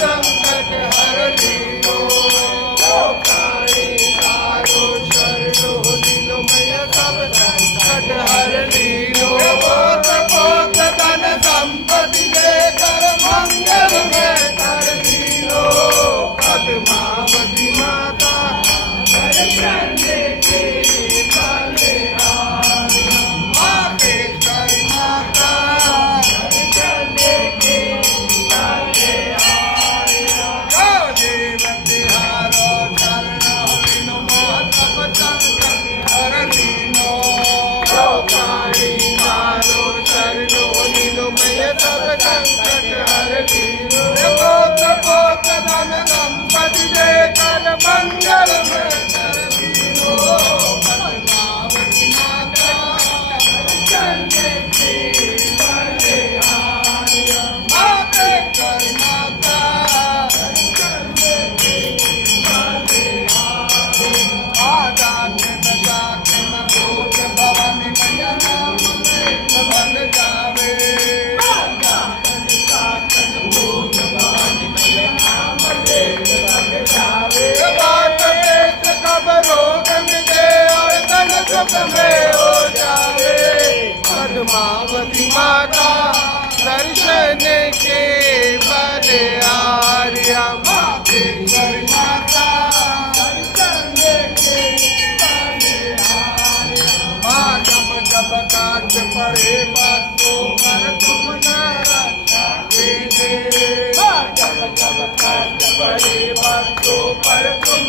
संकट हरनी हो काली तारो शरणो लीलो मैया सब संकट हरनी हो पोत पोत धन संपत्ति दे कर मंगल में करनी हो पद्मावती माता दर्शन के पाले मातेश्वरी माता दर्शन के पाले जो देव तिहारो चरणो लीनो सब संकट हरनी हो काली तारो शरणो लीलो मैया सब संकट हरनी हो पोत पोत धन संपत्ति दे कर मंगल में करनी हो पद्मावती माता दर्शन के पाले मातेश्वरी माता दर्शन के पाले आजात जात भूत भवानी मैया नाम में बन जावे आजात जात भूत भवानी मैया नाम में बन जावे बात पेट कब रोग मिटे और धन सुख में हो जावे पद्मावती माता दर्शन के बने आर्या मातेश्वरी माता दर्शन के बने आर्या जब जब काट पड़े बातों पर तुम न रक्षा कीजिए जब जब काट पड़े बातों पर तुम